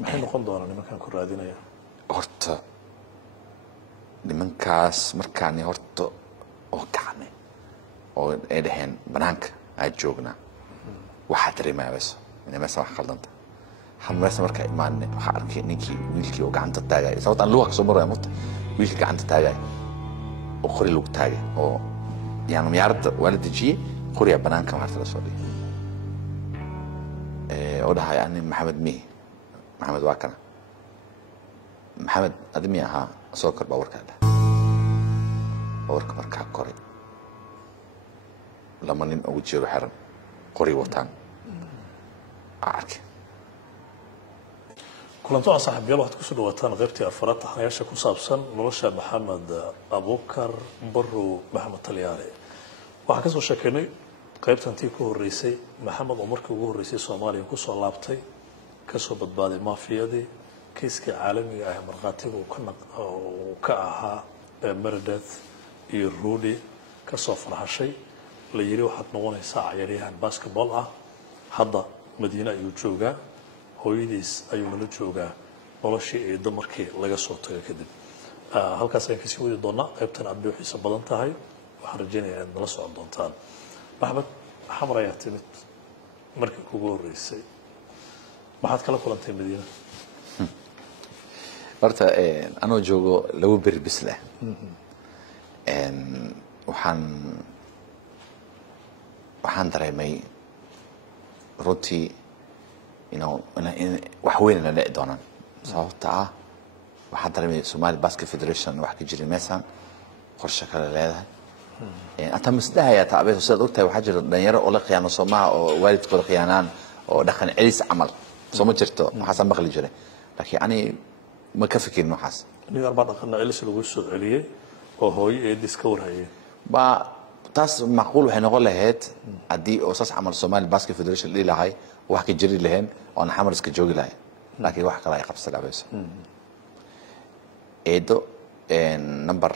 maxay noqon doonaan nimankan ku raadinaya horta nimankaas markaan horta oo kacnay oo ay dhaheen banaanka aad joognaa waxaa dareemaya bas inay meesha wax khaldanta meesha markaa imaanay waxaa arkay ninkii wiilkii oo gacanta taagaya sababtaan luga kasoo maraya murta wiilkii gacanta taagaya oo qori lagu taagay oo yani miyaaradda waa la dejiyey qoriya banaanka maarta la soo dhigay oo dhahay ani maxamed mihi maxamed waa kana maxamed adi mi ahaa soo kor baawarkaa dheh baawarka markaa koray lama nin ugu jeero xiran qori wataan arkay kulanto saaxiibayaal waxaad ku soo dhawaataan qaybtii afraad taxanayaasha ku saabsan nolosha maxamed abuukar barrow maxamed talyaale waxaan ka soo sheekeynay qaybtantii ku horeysay maxamed oo markii ugu horeysay Soomaaliya ku soo laabtay ka soo badbaaday maafiyadii kiiska caalamiga ah marqaatiga uu ka ahaa Meredith iyo Rudy ka soo farxashay la yiri waxaad noqonaysaa ciyaaryahan basketball ah hadda Madiina ayuu joogaa hooyadiis ayuu nala joogaa noloshii ee dumarkii laga soo tagay kadib halkaas ayaan kasii wadi doonaa qaybtan aad bay u xiiso badan tahay waxaan rajaynayaa inaad nala socon doontaan maxamed xamar ayaa timid markii kugu horeysay maxaad kala kulantay Madiina horta anoo joogo laba beri bis leh waxaan dareemay runtii wax weyn la dhici doonaan sababta ah waxaan dareemay Somali Basket Federation wax ka jiray meeshan qorshe kale leedahay anta masdahaya taabeed sida ogtahay waxa jira dhalinyaro oo la qiyaano Soomaa oo waalidkooda qiyaanaan oo dhaqan celis camal soo ma jirto waxaan maqli jiray laakiin ani ma ka fikirin waxaas nidaar baa dhaqan celis lagu soo celiyay oo hooyo ee discover hayay ba taas macquul waxay noqon lahayd hadii oo saas camal Somali Basket Federation leeyahay wax ka jiri lahayn oo xamar iska joogi lahayn laakiin wax kale ay qabsadaan bas eedo number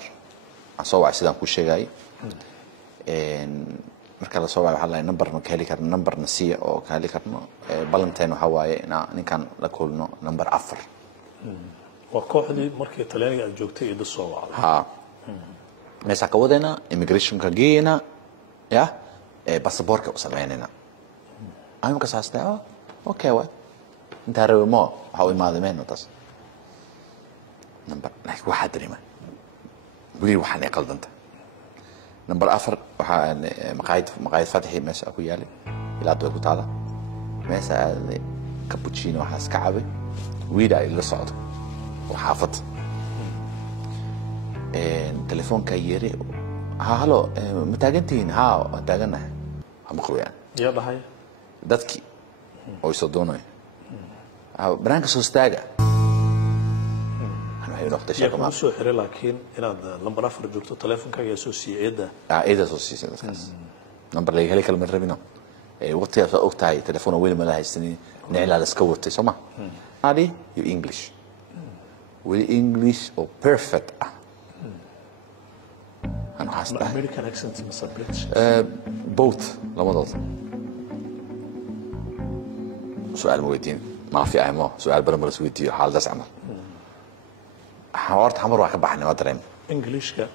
asoo waa sidaan ku sheegay marka la soo waxa la number ma kali karno number nasiya oo kali karno balanteen waxa waaye ninkan la kulno number 4 waa kooxdii markii Talyaaniga ay joogtay eedo soo wacday ha meesha ka wadayna immigration ka geeyna ya passportka u sameynayna أنا كساسته أوكي وين أنت هرب ما هاوي ما ذي منه تص نمبر نحكي واحد ريما بلي واحد يقلد أنت نمبر أفر واحد مقايد فتحي مس أكو يالي إلى دوك تعالى مس كابوتشينو حاس كعبي ويدا اللي صعد وحافظ التليفون كيري هالو متاجنتين ها تاجنا هم خويان يا بحي dadki oo soo doonay banaanka soo staaga ana ay noqday shaqo ma soo xiray laakiin inaad lambar 4 joogto taleefankaaga soo siiyada eeda soo siisay dadkaas number la heli kala marabina waqti aad ogtahay telefoon weyn ma la haysanin nicla la iska watay soma adi you English will English or perfect ana hasta American accent masa British both labadood سؤال مويدين ما في أهمه سؤال برمر سويتي حال دس عمل حوارت حمر واحد بحنا ما دريم إنجليش كا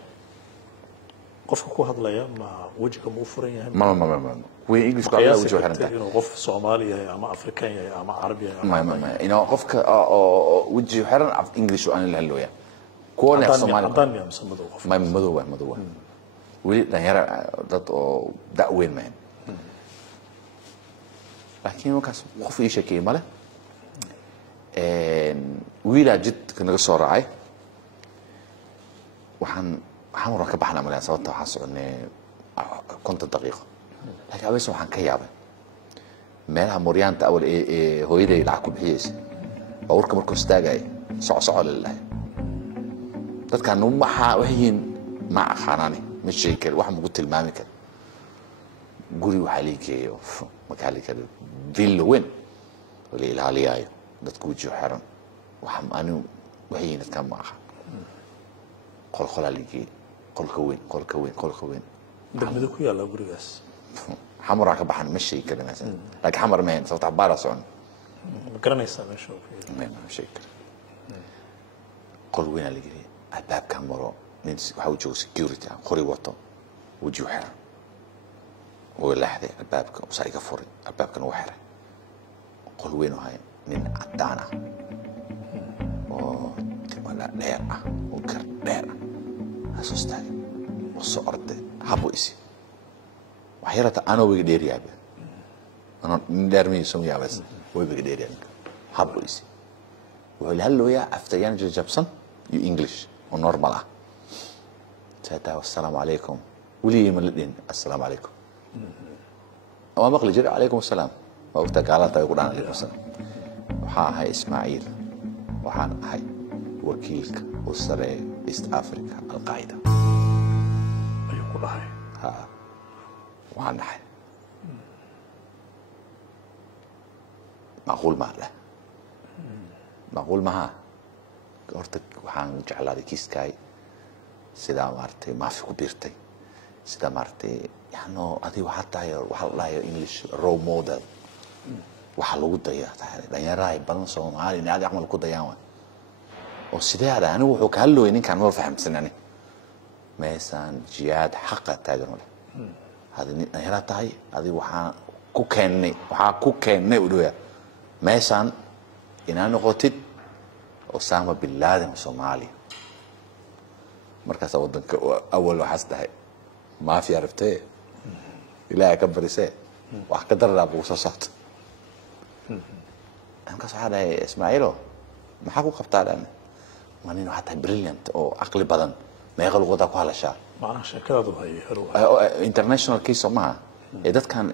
قف كو هذا لا مع وجهك موفرين يعني ما وين إنجليش قال لا وجهه حرنته قف صومالي أما أفريقيا أما عربي ما إنه قف وجهه حرن عف إنجليش وأنا اللي هلويا كون في صومالي عطاني يا مسمى قف ما مدوه ولي لا يرى ده وين ما لكن وكاس خوف إيش كي ماله ويلا جد كنا قصور راعي وحن راكب بحنا مليان صوت حاسو إني كنت دقيقة لكن أبيس وحن كيابه مالها موريان تأول هو يدي العكو بحيس بورك مركو استاجاي صع لله ده كان نوم وهين مع خاناني مش شيء كده واحد موجود المامي كده قولي وحاليك مكاليك فيل وين ولي الهالياي دتك وجه حرم وحم أنا وهي نتكلم معها قل خلاليكي قل كوين دمدك يا الله بريس حمر راكب بحن مشي كده مثلا لكن حمر مين صوت عبارة صون garanaysaa meesha ما شيء قل وين اللي جري الباب كان مرة من وحاول جو سكيورتي خوري وطن وجو حر ولا حدا الباب وسايق فوري الباب كان وحر قل وين هاي من عدانا ولا دير وكر دير اسوستاي وصورت حبو اسي وحيرة انا وي دير يابا انا دير مي سم يا بس وي بي دير يابا حبو اسي وهل يا افتيان جابسون يو انجلش ونورمال ساعتها والسلام عليكم ولي ملدين السلام عليكم وما بقلي جري عليكم السلام وقتها قالت يقول انا عليكم السلام وحا هاي اسماعيل وحان هاي وكيلك وسري ايست افريكا القاعده يقول هاي ها وحان هاي معقول ما له معقول معها horta waxaan jeclaaday kiiskaay sidaa maartay maafi ku biirtay sida maartay yaano adiga waxa tahay waxa la dhahayo English role model waxa lagu dayaa tahay dhalinyarada badan Soomaali in aad amal ku dayaan oo sideeda anigu wuxuu ka hadlooy ninkan ma fahamsanani meesan jihaad xaqa taagan wala hadii dhalinyarada tahay adiga waxa ku keenay u dhawa meesan inaan noqotid أسامة بن لادن صومالي مركز ودنك أول وحسده ما في عرفته إلى أكبر سه وأقدر أبو صوت أنا كسر هذا إسماعيلو ما حكوا قبطان أنا ما نينو حتى بريليانت أو عقل بدن ما يغلو قدك على شار معناه شكله هاي هروح international كيس معه إذا كان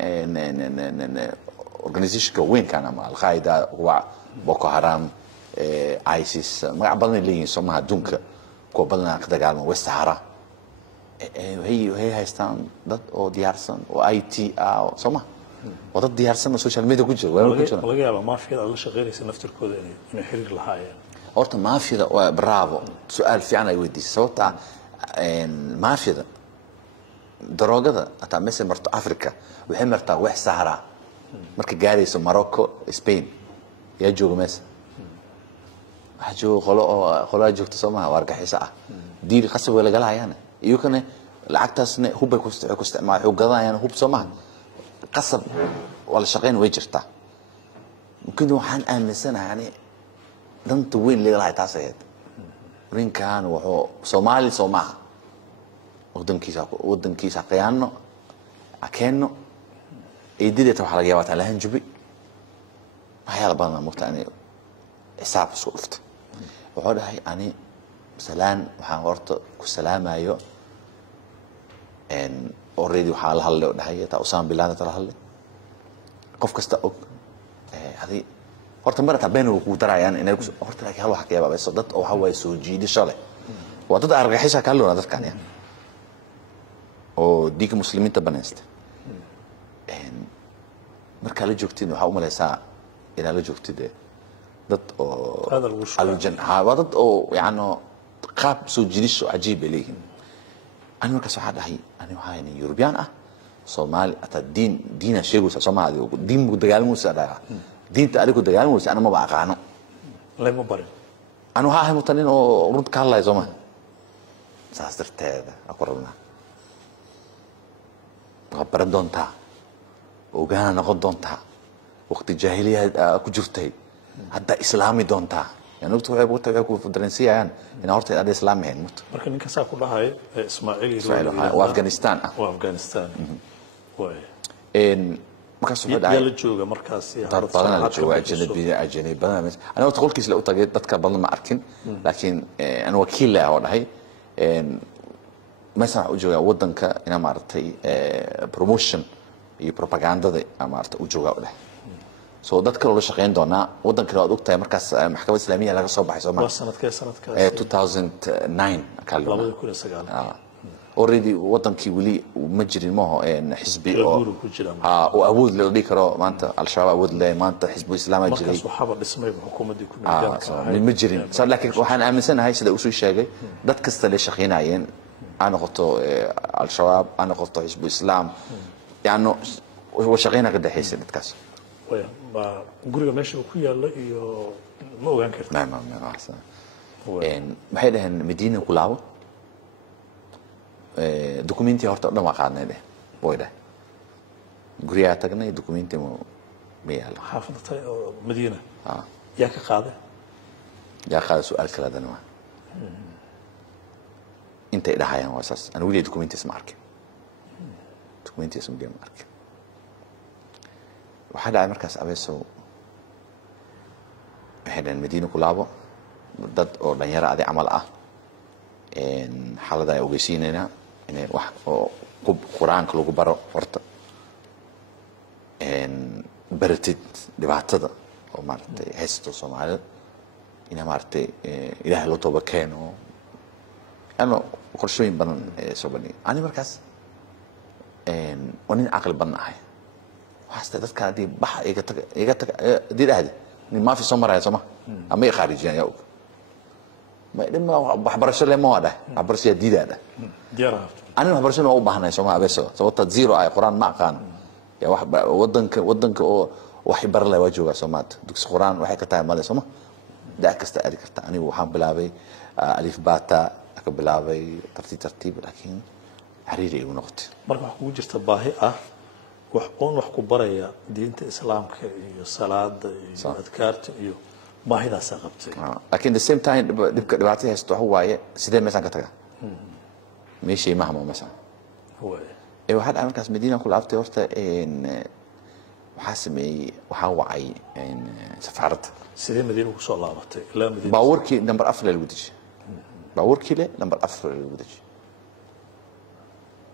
organization كوين كان مع القاعدة هو بوكو هرام ISIS magac badan ay leeyihiin Soomaha adduunka kuwa badan ka dagaalmo West Sahara hay haystaan dad oo diyaarsan oo IT Soomaha wada diyaarsan oo social media ku jira waa ku jira laga yaabaa maafiyada la shaqeynaysa naftirkooda inay xiriir lahaayeen horta maafiyada waa bravo su'aal fiican ay weydiisay sababta maafiyada daroogada ata meesha marto Afrika waxay martaa West Sahara marka gaarayso Morocco Spain yaa jooga meesha حجو خلا جوكت سماها وارجحيسة دير خصب ولا جلها يعني يمكن العكتها سنة هو بيكوست مع هو قضاء يعني هو بسماها قصب ولا شقين ويجرته ممكن وحن أمن سنة يعني دنت وين اللي راح تعصيد رين كان وهو صومالي صومها ودن كيسا قيانو أكانو يدير تروح على جوات على هنجبي هيا لبنا مقتنع حساب صرفت وعود هاي أنا مثلاً وحاورت كسلامايو إن already وحال هلا ودهاي تا أسام بلاد ترى هلا قف كستأك هذه horta marka been uu ku darayaan inay horta laakiin hal wax ka yaabaa soo dad oo waxa way soo jiidasho leh waa dad argagixisa ka loona dadkan yani oo diiga muslimiinta banaysta marka la joogtiin waxa u maleysaa ina la joogtid dad oo aljan waa dad oo yaano qaab soo jiidasho cajiib leeyihiin أنا مركز واحد هاي أنا وهاي يوروبيان صومالي أتا دين شيء صومالي دين مدجال موسى ده دين تاريخ مدجال موسى أنا ما بعقانه لا مبرر أنا وهاي متنين ورد كارلا يا زمان ساسترت هذا أقربنا غبرت دونتا وجانا نقد دونتا وقت الجاهلية كجرتي حتى إسلامي دونتا يعني وقت هو وقت هو فرنسية يعني إن أرتي هذا إسلام يعني مت. مركز إنك ساكو لها إسماعيل وأفغانستان. وأفغانستان. وين. إن مركز واحد. يلا جوجا مركز. طبعاً الجوجا أجنبي بنا أنا أقول كيس لو تجد بتكبرنا مع أركن لكن أنا وكيل له ولا هي مثلا أجوجا ودن كأنا مارتي بروموشن يبروباغندا ده مارت أجوجا ولا سو dadka loo shaqeyn doona wadanka aad ogtahay markaas maxkamadda islaamiga laga soo baxay Soomaaliya sanadkaas 2009 kaloo 2009 already wadankii wali ma jirin ma oo xisbi oo awood loo dhigi karo maanta al-shabaab awood leh maanta xisbu islaam jiray markaas waxa dhismay xukuumadii ku nidaamka ma jirin laakiin waxaan aaminsanahay sida uu soo sheegay dad kasta la shaqeynayeen aan qoto al-shabaab aan qoto xisbu islaam yaano oo shaqeynaa ka dhaxaysay dadkaas ما guriga meesha uu ku yaalo iyo ma ogaan kartid ما أحسن maxay dhaheen Madiina ku laabo dokumenti horta dhan waa qaadnay dheh way dheh guriga tagnay dokumenti ma yaalo xaafadda Madiina yaa ka qaaday yaa qaaday su'aal kala dan waa intay dhahayaan waa saas ana wili dokumenti isma arkin dokumenti isma arkin waxaa dhacay markaas abeeso waxay dhaheen Madiina ku laabo dad oo dhalinyaro aday camal ah xaalada ay ogeysiinayna inay wax oo quraanka lagu baro horta baratid dhibaatada oo maartay haysto Soomaalida ina maartay ilaahay loo toba keeno ano qorshooyin badan soo bani ani markaas onin aqal badan ahay waxaasta dadka hadii bax iga tag diidahdi ni ma fi Soomaaliya Soomaa ama ay khaarijiyaan yaa ما لما بحبرش له ما هذا بحبرش جديد هذا أنا بحبرش له وبحنا سماه بس سويت زيرو آية قرآن ما كان يا واحد ودنك وحبر له وجهه سمات دكس قرآن وحكي كتاب ماله سماه ده كستأذي كرت أنا وحام بلابي ألف باتا أكبلابي ترتيب لكن حريري ونقط مرة حكوا جرت باهي وحقون وحكوا بريا دين الإسلام كصلاة أذكارت ما هي ذا سقطتي لكن the same time دبعتي هستو هو سيدنا مثلا كتجا ماشي مهما مثلا هو واحد عمل كاس مدينة كل عفتي ورثة إن وحاسمي وحوعي إن سفرت سيدنا مدينة وصل الله بتي لا مدينة باوركي نمبر أفر الودج باوركي له نمبر أفر الودج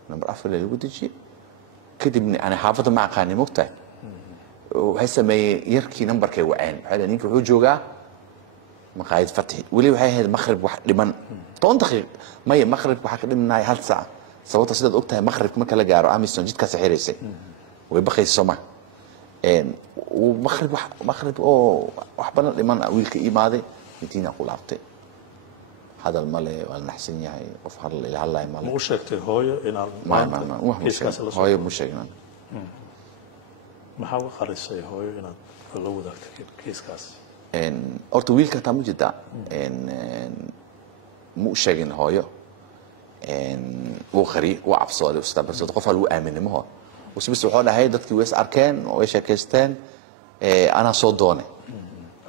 نمبر أفر الودج كده من أنا حافظ مع قاني مقطع وحس ما يركي نمبر كي وعين هذا نيك وجوجا مقايد فتحي ولي وحي هذا مخرب واحد لمن طون دقيق ما مخرب واحد من هاي هل ساعة سويت صيد وقتها مخرب ما كلا جارو أميسون جد كسحيرسي ويبقى السماء ومخرب مخرب وحبنا لمن ويلك إيه ماذا متين أقول عبتي هذا المال والنحسين ياهي وفهر اللي هلا مال مو شكتي هوي إن ما هوي مش شيء maxaa uga qarisay hooyo inaad la wadaagto kiiskaas horta wiilka taa ma jirta mu sheegin hooyo uu qari uu cabsooday ustaabarso qof lagu aaminimo وسبس wuxuu dhahay dadkii wees arkeen oo ay sheekaysteen ana soo doonay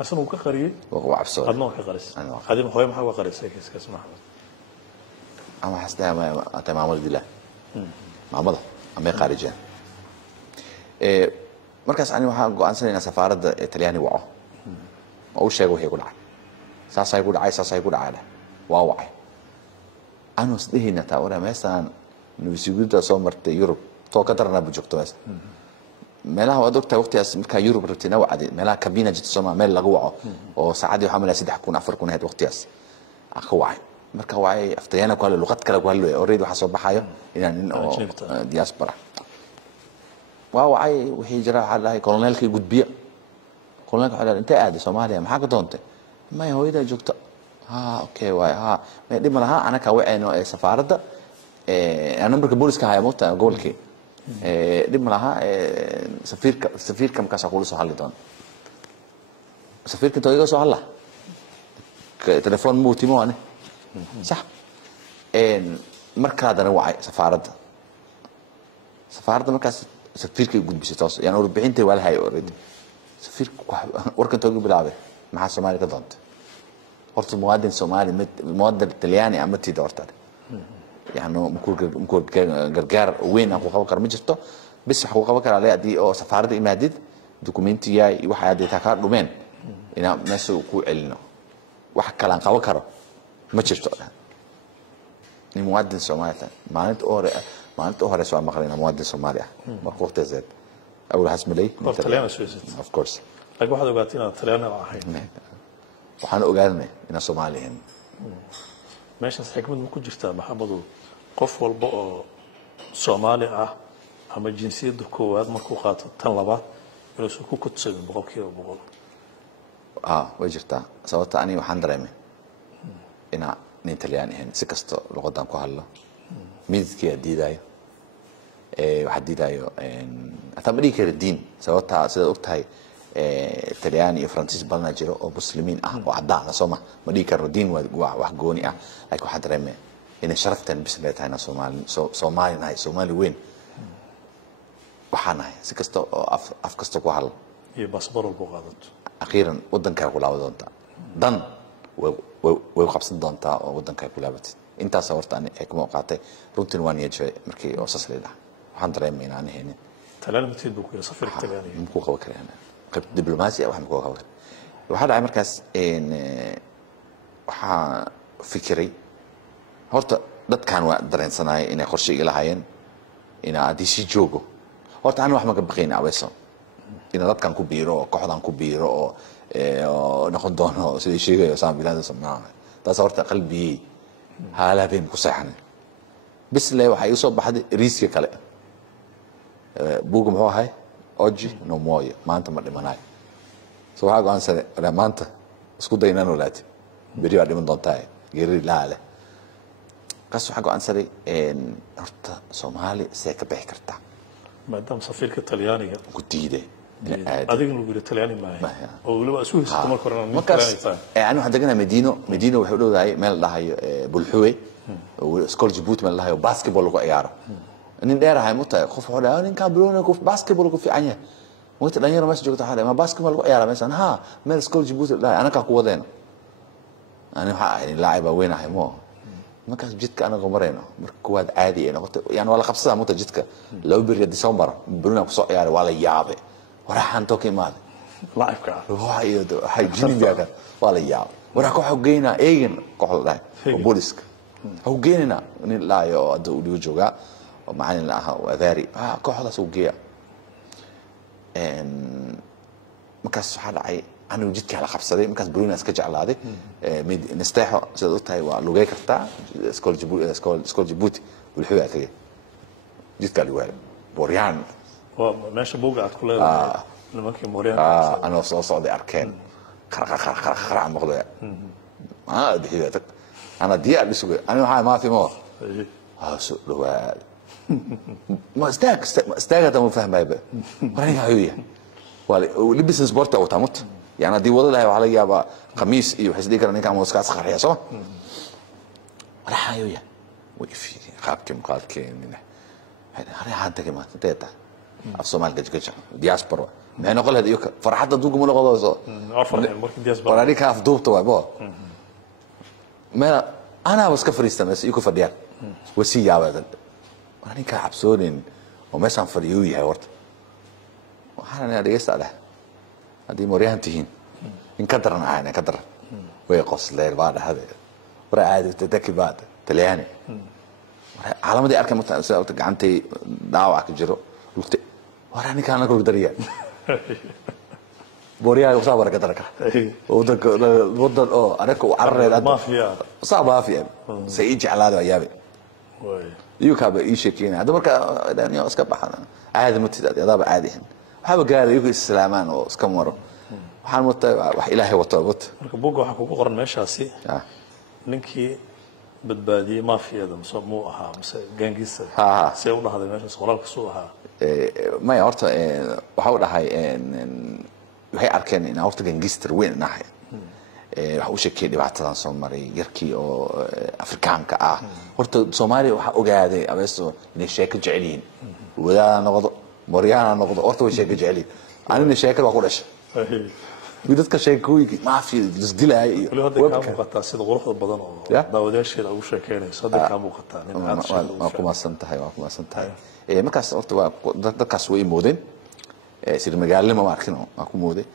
asan uu ka qariyay oo cabsooday adnoo ka qaris qadim hooyo maxaa uga qarisay kiiskaas maxamed ama xasdaa ma ata maamul dilaa maamada ama qarijaan markaas ani waxaan go'aansanayna safaaradda Talyaani waco oo sheego wixii ku dhacay saasay ku dhacay waa wacay anu isdihina taa wara meeshan nabisiguurta soo martay Yurub to ka darna bujogto meelaha waa doctor waqtigaas marka Yurub rabtina wacdi meelaha kabina jidta Soomaa meel lagu waco oo saacadii waxa malaa 3 kun 4 kun heed waqtigaas aka wacay marka wacay aftayaana ku hal luqad kale ku hal already waxa soo baxayo inaan diaspora وعي وحي جرى على كولونيل كي قدبية كولونيل على أنت قاعد سوماليا ما حاجة دونته ما هو إذا جبت أوكي واي ما دي مرها أنا كوعي إنه سفارة ده أنا برك بوليس كهاي موت أقول كي دي مرها سفير كم كاس أقول سهل دون سفير كنت أقول سهل لا تلفون موتي مو أنا صح مركز أنا وعي سفارة مركز سفيرك يقول بسيطاس يعني 40 تي ولا هاي اوريدي سفيرك وركن توجي بلعبه مع الصومالي كدونت قلت المواد الصومالي المواد الطلياني عمتي دورت يعني مكور غرغار وين اكو خبر ما جرتو بس حقوق خبر عليها دي او سفارة اماديد دوكومنتي ياي waxa ay ta ka dhumeen ina meesha ku celino wax kale aan qaban karo ma jirto ni muwaadin Soomaaliya maalinta hore soo maqlayna muwaadin Soomaali ah marqoofta zeed awal hasmi lay Talyaani soo of course laakiin waxaad ogaatiin inaad Talyaani ahayn waxaan ogaanay in Soomaaliyiin meeshaas xikmad ma ku jirtaa maxamedu qof walba oo Soomaali ah ama jinsiyadda koowaad markuu qaato tan labaad inuu soo ku kudsado 100% way jirtaa sababta ani waxaan dareemay ina nin Talyaani ahayn si kasto luqadan ku hadlo midkii diidayo waxaa diidayo hataa ma dhigi kara diin sababtaa sidaad og tahay talyaani iyo faransiis badanaa jiro oo muslimiin ah oo cadaan soo ma dhigi karno diin waa wax gooni ah laakiin waxaa dareemaya inay sharaftan bis leetahayna Soomaali nahay Soomaali weyn waxaan nahay si kasta oo af kasta ku hadlo iyo basbaro buu qaadato akhiiran wadanka ku laaban doonta dan way qabsan doontaa oo wadanka ku laabatay intaas horta ay kuma qaatay runtii waan yeeshay markii oo sas leedahay waxaan dareemayna aan ahayn talyaani mid buu ku yahay safir talyaani muxuu qaban karaa qayb diblomaasi wax muxuu qaban waxa dhacay markaas waxa fikiray horta dadkan waa dareensanay inay qorshe ila hayeen ina adisi joogo horta aan wax ma ka baqeen aweyso ina dadkan ku biiro oo kooxdan ku biiro oo noqon doono sidii sheegay Soomaaliland Soomaaliya taas horta qalbi hala been ku saxan bisle waxa ii soo baxday riiska kale buugu muxuu ahay oji no mooyo maanta ma dhimanaay soo waxa go'aan sare maanta isku daynaan walaati bari waa dhiman doontaa geeri laale kaas waxa go'aan sare horta Soomaali see ka bixi karta maadaama safirka talyaaniga ku diiday adiga lagu yiri talyaani maahay oo waliba isu haysto marka hore ma talyaani aan waxa degana Medina wuxuu dhowdahay meel dhahayo Bulxuwe oo iskool Djibouti meel dhahayo basketball lagu ciyaaro nin dheerahay mutay qof xoolaha ninka Bruno ku basketball ku fiican yahay waqti dhalinyaro meesha joogto hada ma basketball lagu ciyaaro meeshan ha meel iskool Djibouti dhahay anaka ku wadeen ani waxa ahay laacib weyn ahay mo markaas jidka anaga marayno marka kuwaad caadi ah noqoto yani wala qabsada muta jidka loo biriyo December Bruno ku soo ciyaaray wala yaabe waraxan toki maad laacibka waayo hay jiniga wala yaab wara ku xogeena eegan kooxda booliska xogeena nin laayo adu u jooga oo macallin ah oo adari kooxda soo geeya markaas waxa dhacay anigu jidka la qabsaday markaas Bruno iska jeclaaday nasteexo sida u tahay waa lugay kartaa iskool Djibouti wuxuu aatay jidka lagu helay Boryaan meesha buuga aad ku leedahay nimankii Boryaan ana soo socday arkeen qara maqlaya bixiyay ana diyaar isugu ana waxa ma fi mo soo dhawaad ما استاجت ما فاهم بايبه راني هاويه ولبس سبورت او تموت يعني دي وضع لها على يابا قميص ايو حس دي كان كان مسكاس خريه صح راح هاويه وقف خابكم قالكين هذا حتى كما تيتا الصومال جج دياسبورا ما انا قول هذا يوك فرحت دوق من غدوسو عفوا مركز دياسبورا وراني كاف دوبته با ما انا بس كفريستمس يوك فديال وسي يابا أنا كعبسونين ومثلا فريوي هورت وحنا نريس على هذه مريان تهين إن كدرنا عنا كدر ويقص ليل بعد هذا ورا عادي تتكي بعد تلياني على ما دي أركب مثلا عنتي دعوة كجرو قلت وراني كان أقول دريان بوريا وصابر كدرك ودك وضل أنا كوعرّ ما فيها صعب ما فيها سيجي على هذا أيامي يوكا يشكين هذا مركا يعني اسكب حنا عادي متداد يضاب عادي waxaa gaar iyagu islaamaan oo iska maro waxaan mutay wax ilaahay wato marka buuga waxa ku qoran meeshaasi ninkii badbaadiyay maafiyada muu ahaa mise gaangisa see u dhahday meeshaas qoraalka soo ahaa ma horta waxa u dhahay waxay arkeen in horta gaangister weyn nahay waxa uu sheekay dhibaatadan soo maray yarkii oo Afrikaanka ah horta Soomaaliya waxa ogaaday abeeso inay sheeko jecel yihiin wadaana noqdo Moryana noqdo horta way sheeko jecel yihiin anina sheeko waa ku dhashay dadka sheekooyinka ma fi isdilaay iyo wada ka muuqata sida quruxda badan oo daawadayaasheeda ugu sheekeynayso hadda ka muuqata nin aad waa kuma santahay markaas horta waa dadkaas way moodeen sida magaalada ma arkino waa ku mooday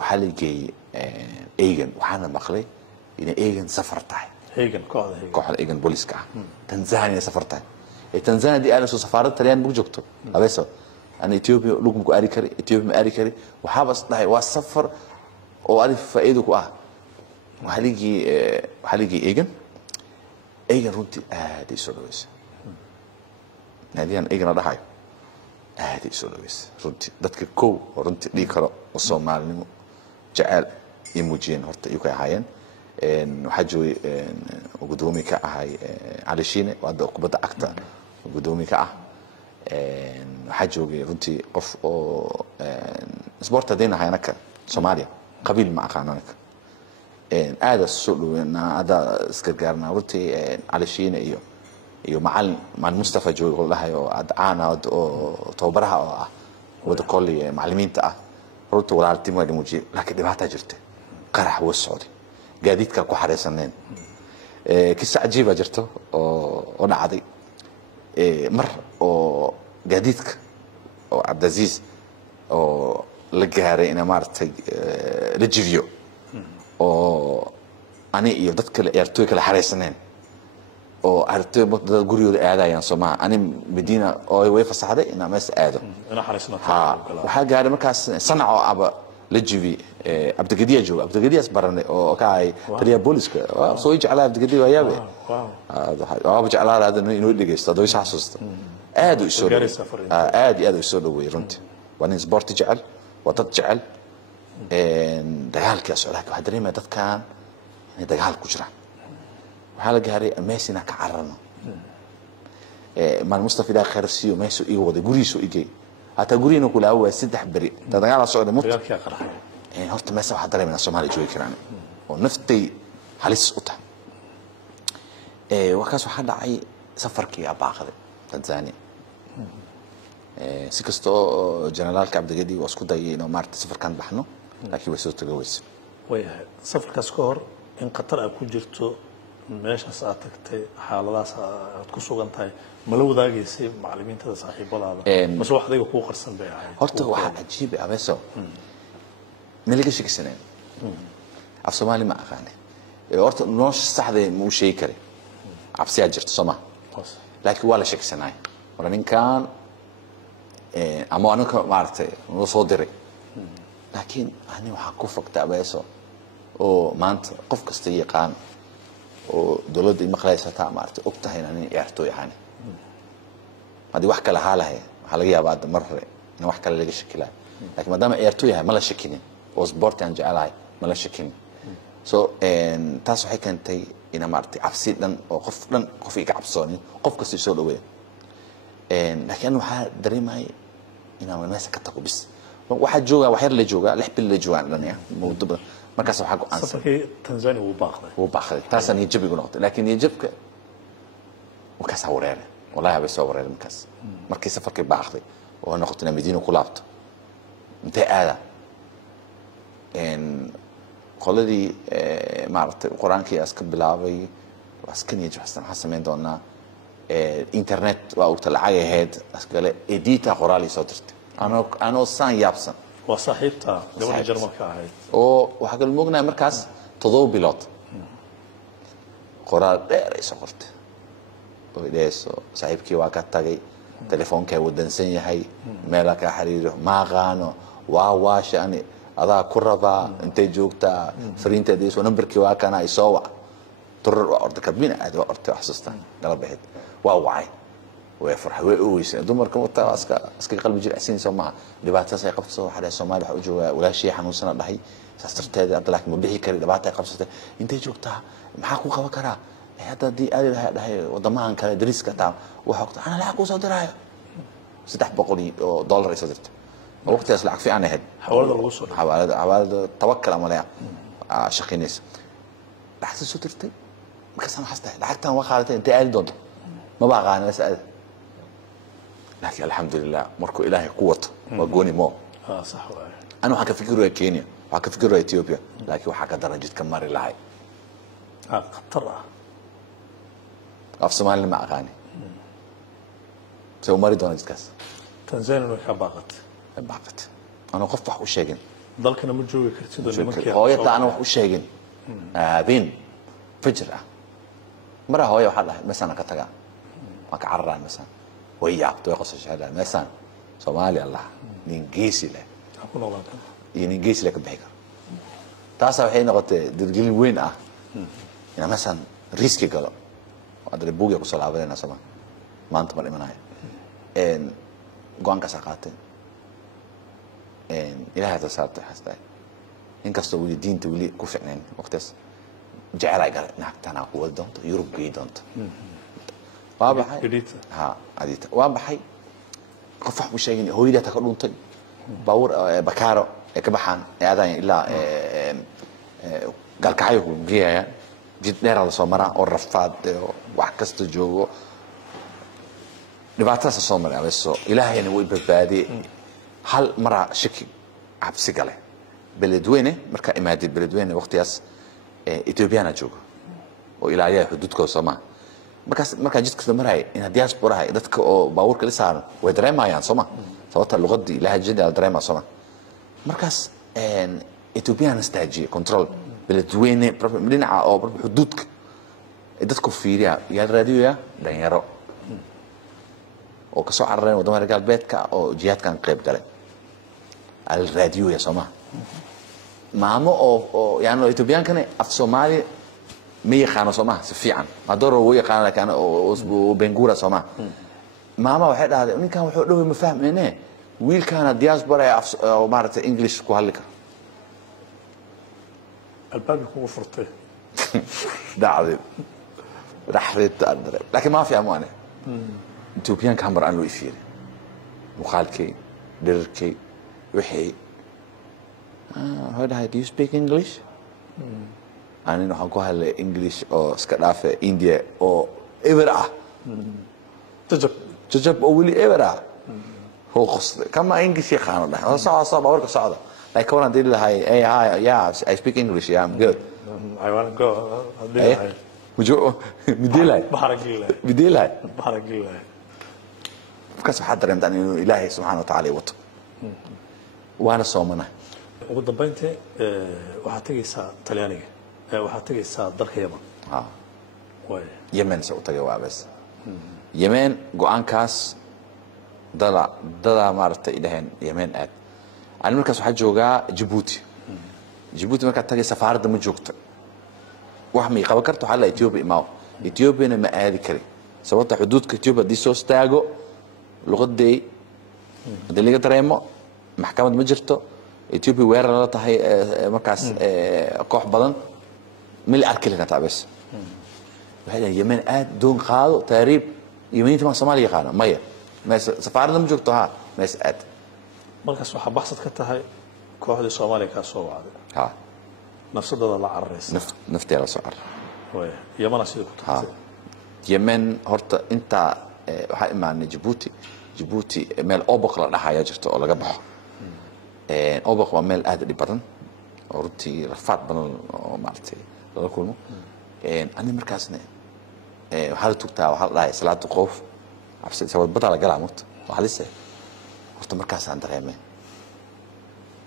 waxa la geeyay eegan waxaana maqlay in eegan safar tahay kooxda eegan booliska Tanzania safar tahay Tanzania di aana soo safaarada Talyaani ugu joogto abeeso أنا إثيوبيا لقم كأري كري إثيوبيا ما أري كري وحابس ده والسفر وأعرف فائده كأه وهليجي إيجن رنتي هذه سولويس هذه إيجن هذا هاي هذه سولويس رنتي دتك كو رنتي ليكرا وصومال نمو جعل يموجين هرت يوكا هاين وحجوي وقدومي كأهاي على شينة وهذا قبضة أكتر وقدومي كأه waxaa joogay runtii qof oo sport haddayna ahay anaka soomaaliya qabiil ma aqaan anaka aada soo dhaweynaa hadda isgargaarnaa runtii cali shiine iyo macalin mustafa jooga oo dhahay oo caan ah oo tababaraha oo ah wada kolli macallimiinta ah runtii walaaltimo waa muujiyay laakiin dhibaato jirta qarax waa socday gaadiidka ku xareysaneen kisa cajiiba jirto oo dhacday mar oo gaadiidka oo Cabdiaziz oo la gaaray ina maartay la jibiyo oo ani iyo dad kale ciyaartooy kale xareysaneen oo artay dad guriyooda aadayaan Soomaa ani Madiina oo way fasaxday ina mees aado ina xareysnaa waxa gaaray markaas sanaco aba la jibi Abdigadiya jooga Abdigadiyaas baranay oo ka ay taliya booliska soo jeclaa Abdigadiya waayabe waaw jeclaa hada inuu dhigeysto dad xasuusta aad u soo dhaweey runtii waan sport jecel wadad jecel dagaalka socda waxa dareemay dadkan in dagaal ku jira waxa la gaaray meesina ka cararno man Mustafa ila kharsiyo meesoo igu wada guriiso igay hata guriina kula waa 3 bari dagaal socda dagaalka qarxay horta meesha waxa dareemay Soomaaliya joogi karaan oo naftay halis u tahay wakaas waxa dhacay safarkii abaaqada Tanzania si kastoo generaalka Cabdigadi waa isku dayay inuu maarta safarkan baxno laakiin way soo tagawaysa way safarkaas ka hor in qatar ay ku jirto meeshaas aad tagtay xaaladaas aad ku sugan tahay ma la wadaagaysay macallimiinta saaxiibadaada mas wax adiga ku qarsan bay ahayd horta waxa cajiib ah beeso meliga shikisneen af Soomaali ma aqaanay horta noosh saxday ma u sheegi kare absiya jirto Soomaa laakiin wala shikisnay ninkan ama anaka maartay noo soo diray laakiin ani waxa ku fogtaa beeso oo maanta qof kasta yaqaan oo dawladda maqlaysata maartay ogtahay inaan ciyaartooy ahaan hadii wax kala haalahay waxa laga yaabaa marre in wax kale laga shakilaa laakiin maadaama ciyaartooy yahay ma la shakinin oo sport aan jecelahay ma la shakinin so taas waxay keentay in maartay cabsi dhan oo qof iga cabsoonin qof kasta soo dhaweeyo laakiin waxa dareemay inaan meesha ka tago bis waxa jooga wax yar la jooga 6 bil la jooga dhanaya muddo markaas waxa go'aan safarkii Tanzania wuu baaqday taasaan yajibigu noqday laakiin yajibka wakaas wareer wallahi bay soo wareer markii safarkii baaqday oo noqotay Madiina ku laabto intee aada qoladii maartay quraankii aska bilaabay waskan iyo xasan xasameyn doona internet waa uu talacay ahayd askale edita qoraal soo dirtay anoo saan yaabsan waa saaxiibta gabadha Jarmalka ahayd oo waxa kale moognaay markaas 7 bilood qoraal dheer ay soo qortay oo ideeso saaxiibkii waa ka tagay telefoonka wadansan yahay meel ka xiriiro ma qaano waa shani adaa ku rabaa intay joogtaa fariinteedii soo numberkii waa kana ay soo wac turar orda kabina aad waa ortay xasuustan dala baxid waa wacay way farxay way ooyisay dumarka wata aska qalbi jircsiin Soomaa dhibaatadaas ay qabto waxa Soomaaliya waxa u jooga walaashii xanuunsan dhahay saastarteeda abdalaakiin ma bixi kari dhibaata ay qabsatay intay joogtaa maxaa ku qaban karaa hadda di aad dhahay wadamahan kale dariska taa waxa waqti ana lacag ku soo diraayo $300 ay soo dirtay waqtigaas lacag fiican ahayd xawaalada lagu soo xawaalada tawakkal amalaya shaqeynaysa lacag soo dirtay markaas aan xastay lacagtan waa qaadatay intay aad doonto ma baqaan mas'ad laakiin alxamdulillah markuu ilaahay ku wato waa gooni mo صح أنا وحكي فكرة كينيا وحكي فكرة إثيوبيا لكن وحكي درجة كماري لهاي قطر في الصومال مع أغاني سو ماري دونا جتكاس تنزانيا وحكي باقت أنا وقفت وحكي وشيغن ضلكنا مجوي كرتيدو لمكي هويتا أنا وحكي وشيغن بين فجرة مرة هوية وحالة مثلا كتاقا ماك عران مثلا وياك تويقص الشهادة مثلا صومالي الله نينجيسي له أكون والله ينجيسي لك بحكر تاسع وحين قلت دلقلين وين يعني مثلا ريسكي قالوا أدري بوجي قصة عبرنا سما ما أنت مري مناي إن قوان كساقاتين إن إلى هذا صارت حسداي إن كستولي دين تولي كوفعنين وقتس جعل قال نحتنا قوة دونت يوروب جي دونت وابحي ها عديت وابحي qof wax u sheegin hooyada ta ka dhuntay baawur bakaaro ee ka baxaan aadaan ilaa galkacyo ku geeyaan jid dheer la soo maraa oo rafaad wax kasta joogo dhibaatadaas soo maray abeeso ilaahayna way badbaadiyay hal mara shaki cabsi gale beledweyne marka imaadii beledweyne waqtiyaas Ethiopiana joogo oo ilaaliya xuduudka Soomaaliya marka jidka maray in diaspora dadka oo baawurka la saaran way dareemayaan Soomaaliya sababta luqadii lahajada dareema Soomaaliya markaas Ethiopiana stage control beledweyne dhinaca oo xuduudka dadku fiiriya yaa raadiyo dhanyaro oo ka soo carareen wadamada galbeedka oo jihaadkan qayb galay al raadiyo ya Soomaaliya maamo oo yaano Ethiopian kana af Soomaaliya ma yaqaan Soomaaliya si fiican ma dooro way yaqaan laakiin oo bengura Soomaaliya maama waxay dhahday ninkan wuxuu dhaw ma fahmayne wiilkana diaspora oo maartay English ku hadli karo albaabki ku furtay dacdi raxreet adre laakiin ma fiican waana Ethiopian camera aan loo ifiir muqaalkay dirkay wixii do you speak English? أنا نحن كهلا English أو سكرافة India أو إبرة تجب أولي إبرة هو قصد كما English يخانه ده هذا صعب أورك صعب like كنا ندير هاي hey yeah I speak English yeah I'm good I want to go وجو بديله بديله كسب حد رمضان إنه إلهي سبحانه وتعالى وط وأنا صومنا ugu dambeyntii waxaad tagaysaa Talyaaniga waxaad tagaysaa dalka Yemen way Yemen soo tagay waa bas Yemen go'aankaas dada maartay ilaahan Yemen aad aan markaas waxa joogaa Djibouti marka tagay safaaradda ma joogto wax ma qaban karto xal Ethiopia ma Ethiopia ma aadi kari sababta xuduudka Ethiopia di soo staago luqaday daliga dareemo maxkamad ma jirto Ethiopia weerar la tahay markaas koox badan mil arkilna taabis waxa Yemen aad doon qaado taariib Yemen ma Soomaaliya qaana maya ma safaaradda ma joogto ha ma aad markaas waxa baxsad ka tahay kooxda Soomaaliya ka soo wacday ha nafsadooda la carreysay nafteeda soo carray way Yemen sidoo ku tahay Yemen horta inta waxa imaanay Djibouti meel oboq la dhaxaya jirto oo laga baxo oboq waa meel aad u badan oo runtii rafaad badan oo maartay la kulmo ani markaasna waxa tugtaa waxa la dhahay salaad qof absi sabab badala galaamut waxa lisay horta markaas aan dareemay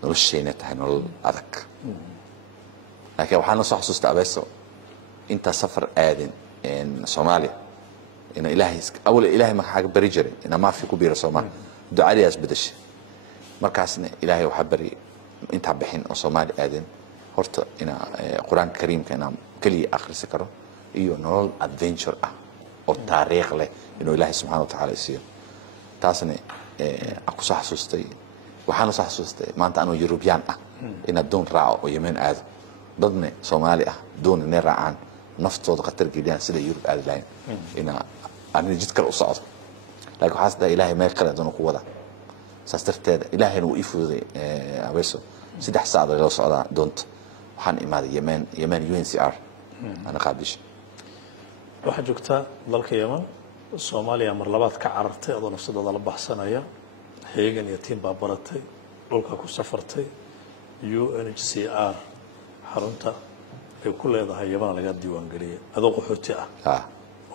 noloshayna tahay nolol adag laakiin waxaan soo xasuustaa abeeso inta safar aadin Soomaaliya ina ilaahay ma xaq bari jiray ina ma fi ku biiro Soomaaliya ducaadiyaas bedeshay markaasna ilaahay waxa bari inta bixin oo Soomaali aadin horta ina Quraanka Kariimka ina kaliya akhrisan karo iyo nolol adventure ah oo taariikh leh inuu ilaahay subhanahu wa ta'ala siiyo taasna aku soo xasuustay waxaan soo xasuustay maanta anoo European ah ina doon raaco oo Yemen aad dadna Soomaali ah doon inay raacaan naftooda khatar geliyaan sida Europe aad lahayn ina aan jidka u socdo laakiin waxaas da ilaahay ma kala doon ku wada ساسترتاد إلهي إنه يفوز أبيسو سيد ساعة لو صعد دونت وحن إمادة يمن UNCR أنا قابلش واحد جوكتا ضلك يمن الصوماليا مرلبات كعرتي أظن نفسه ضل بحسنايا هيجن يتيم بابرتي ضلك كسفرتي UNHCR حرنتا كل هذا هي يمن لقى ديوان قليل هذا قحوتي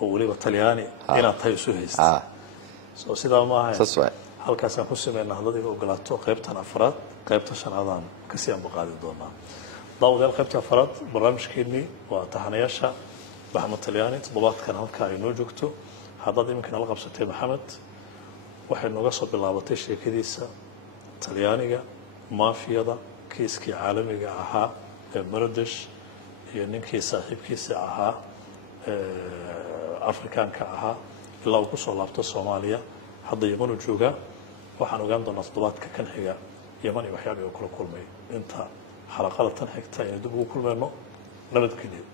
هو ولي بالطلياني هنا تايسو هيست سو سيدا ما هي halkaas aan ku sameeyay hadalada ogolaato qaybtan afraad qaybta shanaadaan ka sii ambaqaadi doonaa daawadayaal qaybta afraad barnaamijkeennii waa taxanayaasha Maxamed Talyaani toddobaadkan halka ay noo joogto haddaad iminka la qabsatay Maxamed waxay nooga soo bilaabatay sheekadiisa Talyaaniga maafiyada kiiskii caalamiga ahaa ee Bangladesh iyo ninkii saaxiibkiisa ahaa Afrikaanka ahaa ilaa uu ku soo laabto Soomaaliya hadda Yemen uu joogaa waxaan ogaan doonaa toddobaadka kan xiga Yemen iyo waxyaabo kala kulmay inta xalaqada tan xigta ee dib ugu kulmayno nabadgelyo